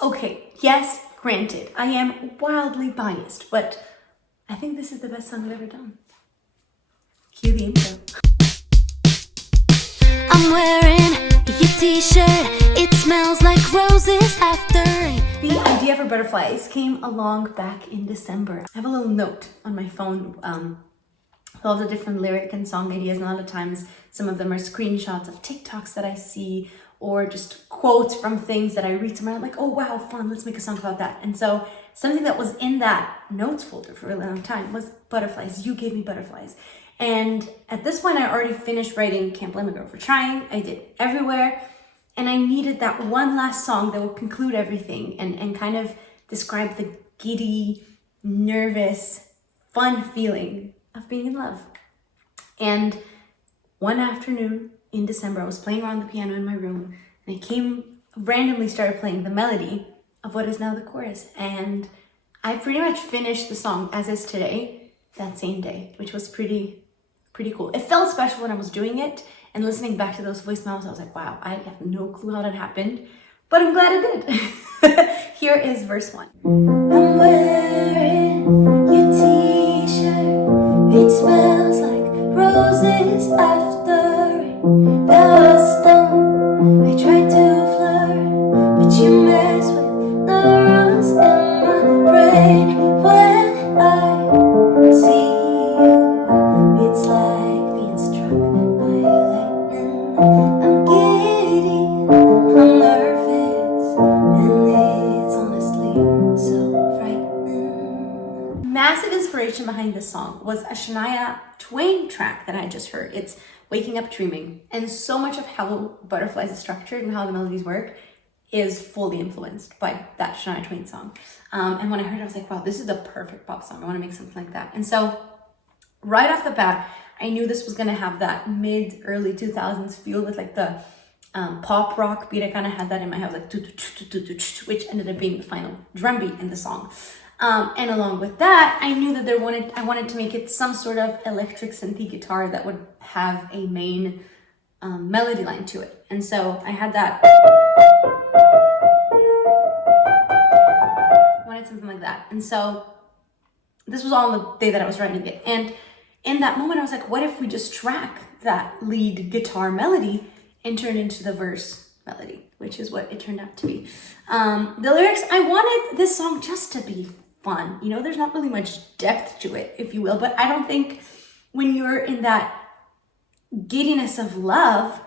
Okay, yes, granted, I am wildly biased, but I think this is the best song I've ever done. Cue the intro. I'm wearing your t-shirt, it smells like roses after rain. The idea for Butterflies came along back in December. I have a little note on my phone with all the different lyric and song ideas, and a lot of times some of them are screenshots of TikToks that I see or just quotes from things that I read somewhere. I'm like, oh wow, fun, let's make a song about that. And so something that was in that notes folder for a really long time was butterflies. You gave me butterflies. And at this point, I already finished writing Can't Blame a Girl for Trying. I did Everywhere. And I needed that one last song that would conclude everything and kind of describe the giddy, nervous, fun feeling of being in love. And one afternoon in December, I was playing around the piano in my room, and I randomly started playing the melody of what is now the chorus. And I pretty much finished the song as is today, that same day, which was pretty cool. It felt special when I was doing it, and listening back to those voicemails, I was like, wow, I have no clue how that happened, but I'm glad it did. Here is verse 1. I'm wearing your t-shirt, it smells like roses after rain. That was dumb, I tried to flirt, but you mess with the runs in my brain. When I see you, it's like being struck by lightning. I'm giddy, I'm nervous, and it's honestly so frightening. Massive inspiration behind this song was a Shania Twain track that I just heard. It's Waking Up Dreaming. And so much of how Butterflies is structured and how the melodies work is fully influenced by that Shania Twain song. And when I heard it, I was like, wow, this is the perfect pop song. I want to make something like that. And so right off the bat, I knew this was going to have that mid-early 2000s feel with like the pop rock beat. I kind of had that in my head, like, which ended up being the final drum beat in the song. And along with that, I knew that I wanted to make it some sort of electric synthy guitar that would have a main melody line to it. And so I had that. I wanted something like that. And so this was all on the day that I was writing it. And in that moment, I was like, what if we just track that lead guitar melody and turn it into the verse melody, which is what it turned out to be. The lyrics, I wanted this song just to be fun. You know, there's not really much depth to it, if you will, but I don't think when you're in that giddiness of love,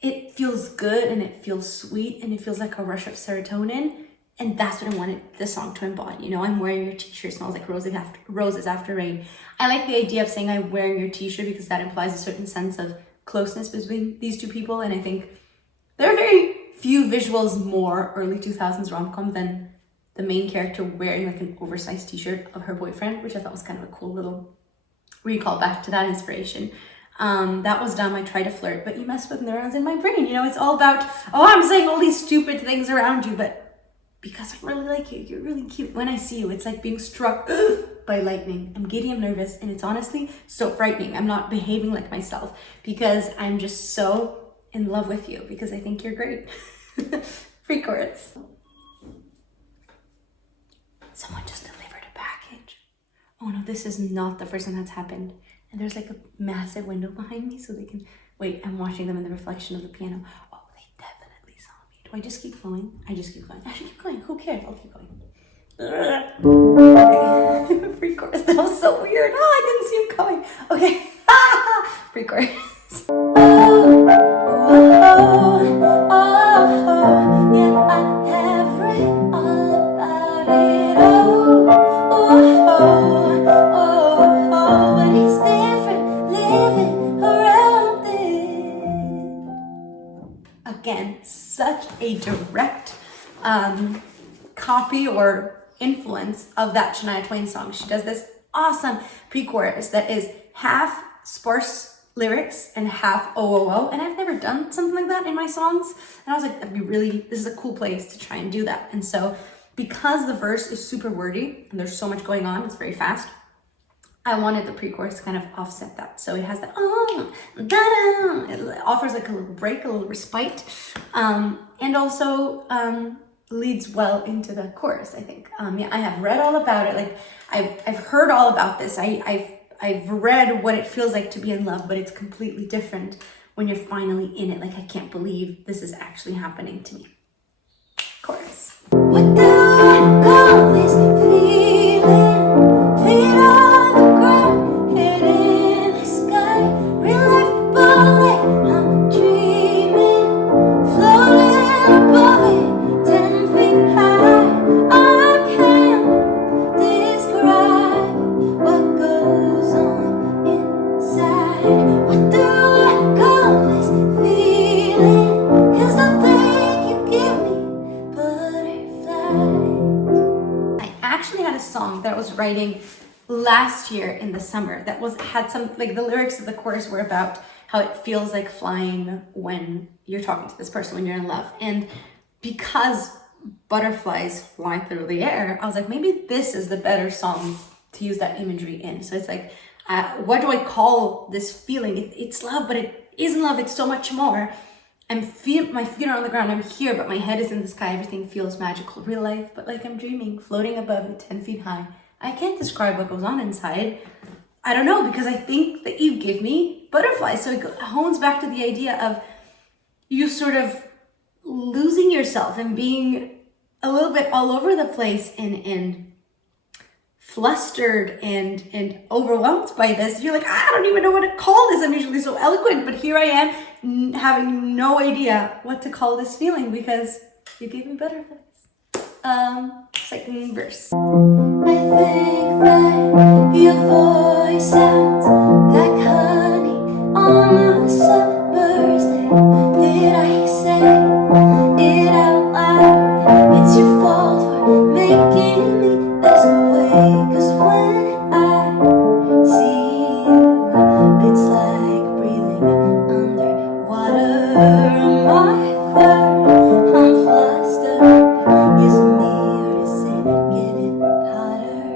it feels good and it feels sweet and it feels like a rush of serotonin. And that's what I wanted this song to embody. You know, I'm wearing your t-shirt, smells like roses after rain. I like the idea of saying I'm wearing your t-shirt because that implies a certain sense of closeness between these two people. And I think there are very few visuals more early 2000s rom-com than the main character wearing like an oversized t-shirt of her boyfriend, which I thought was kind of a cool little recall back to that inspiration. That was dumb. I tried to flirt, but you mess with neurons in my brain. You know, it's all about, oh, I'm saying all these stupid things around you, but because I really like you, you're really cute. When I see you, it's like being struck by lightning. I'm giddy, I'm nervous, and it's honestly so frightening. I'm not behaving like myself because I'm just so in love with you because I think you're great. Free chorus. Someone just delivered a package. Oh no, this is not the first time that's happened. And there's like a massive window behind me so they can, wait, I'm watching them in the reflection of the piano. Oh, they definitely saw me. Do I just keep going? I just keep going. I should keep going. Who cares? I'll keep going. Okay. Free chorus. That was so weird. Oh, I didn't see him coming. Okay. Free chorus. Again, such a direct copy or influence of that Shania Twain song. She does this awesome pre-chorus that is half sparse lyrics and half OOO, and I've never done something like that in my songs. And I was like, this is a cool place to try and do that. And so because the verse is super wordy and there's so much going on, it's very fast, I wanted the pre-chorus to kind of offset that. So it has that, it offers like a little break, a little respite. And also leads well into the chorus, I think. Yeah, I have read all about it. Like I've heard all about this. I've read what it feels like to be in love, but it's completely different when you're finally in it. Like, I can't believe this is actually happening to me. Chorus. What do I call this feeling? Feet on the ground, head in the sky. Real life ballet, I'm dreaming. Floating above it, 10 feet high. I can't describe what goes on inside. What do I call this feeling? 'Cause I think you give me butterflies. I actually had a song that I was writing last year in the summer that had some, like, the lyrics of the chorus were about how it feels like flying when you're talking to this person, when you're in love. And because butterflies fly through the air, I was like, maybe this is the better song to use that imagery in. So it's like, what do I call this feeling? It's love, but it isn't love. It's so much more. My feet are on the ground. I'm here, but my head is in the sky. Everything feels magical. Real life, but like I'm dreaming, floating above it, 10 feet high. I can't describe what goes on inside. I don't know, because I think that you give me butterflies. So it hones back to the idea of you sort of losing yourself and being a little bit all over the place and flustered and overwhelmed by this. You're like, I don't even know what to call this. I'm usually so eloquent, but here I am having no idea what to call this feeling because you gave me butterflies. Second verse. I think that your voice sounds like honey on a summer's day. Did I say it out loud? It's your fault for making me this way. 'Cause when I see you, it's like breathing underwater. My quirt, I'm flustered. Is it me or is it getting hotter?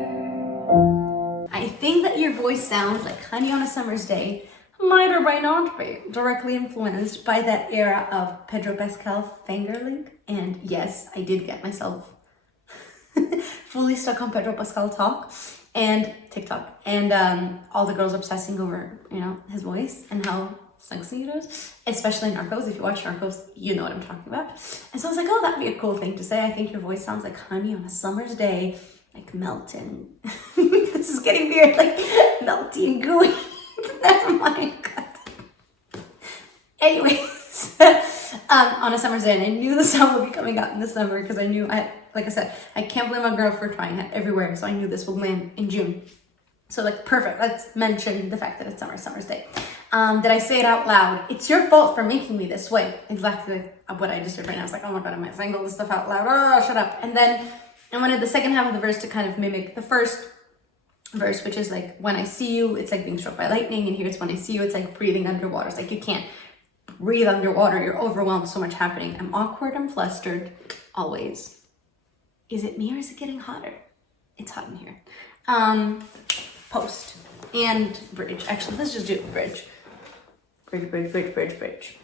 I think that your voice sounds like honey on a summer's day might or might not be directly influenced by that era of Pedro Pascal fangirling. And yes, I did get myself fully stuck on Pedro Pascal talk and TikTok and all the girls obsessing over, his voice and how sexy it is, especially Narcos. If you watch Narcos, you know what I'm talking about. And so I was like, oh, that'd be a cool thing to say. I think your voice sounds like honey on a summer's day, like melting. This is getting weird, like melty and gooey. Never mind. Anyways, on a summer's day, and I knew the song would be coming out in the summer because I knew, like I said, I can't blame a girl for trying it everywhere. So I knew this would land in June. So like, perfect. Let's mention the fact that it's summer's day. Did I say it out loud? It's your fault for making me this way. Exactly what I just did right now. I was like, oh my God, am I saying all this stuff out loud? Oh, shut up. And then I wanted the second half of the verse to kind of mimic the first verse, which is like, when I see you, it's like being struck by lightning. And here it's when I see you, it's like breathing underwater. It's like, you can't breathe underwater. You're overwhelmed. So much happening. I'm awkward. I'm flustered. Always. Is it me or is it getting hotter? It's hot in here. Post and bridge. Actually, let's just do bridge. Bridge.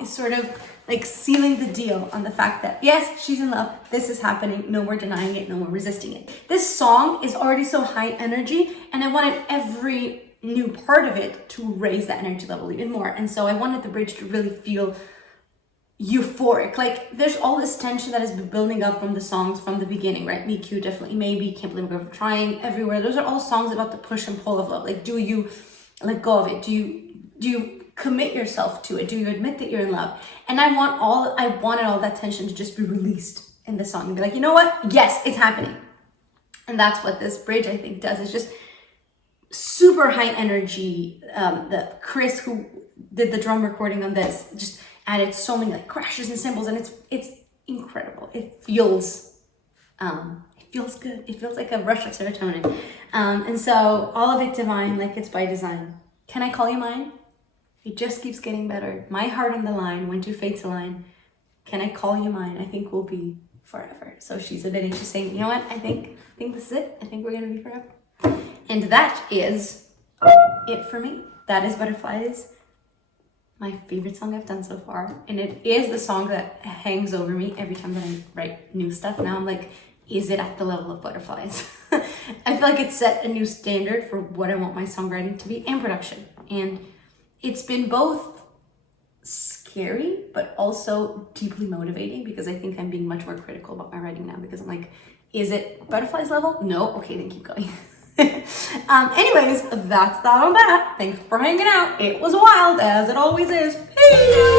Is sort of like sealing the deal on the fact that yes, she's in love, this is happening, no more denying it, no more resisting it. This song is already so high energy, and I wanted every new part of it to raise that energy level even more. And so I wanted the bridge to really feel euphoric. Like, there's all this tension that has been building up from the songs from the beginning, right? Me, Q, Definitely Maybe, Can't Believe I'm Girl for Trying, Everywhere. Those are all songs about the push and pull of love. Like, do you let go of it? Do you commit yourself to it? Do you admit that you're in love? And I wanted all that tension to just be released in the song and be like, you know what? Yes, it's happening. And that's what this bridge, I think, does. It's just super high energy. The Chris who did the drum recording on this just added so many like crashes and cymbals, and it's incredible. It feels good. It feels like a rush of serotonin. And so all of it divine, like it's by design. Can I call you mine? It just keeps getting better. My heart on the line, when two fates align. Can I call you mine? I think we'll be forever. So she's admitting, she's saying, you know what? I think this is it. I think we're gonna be forever. And that is it for me. That is Butterflies, my favorite song I've done so far. And it is the song that hangs over me every time that I write new stuff. Now I'm like, is it at the level of Butterflies? I feel like it set a new standard for what I want my songwriting to be and production. And it's been both scary, but also deeply motivating, because I think I'm being much more critical about my writing now, because I'm like, is it Butterflies level? No? Okay, then keep going. Anyways, that's that on that. Thanks for hanging out. It was wild, as it always is. Peace!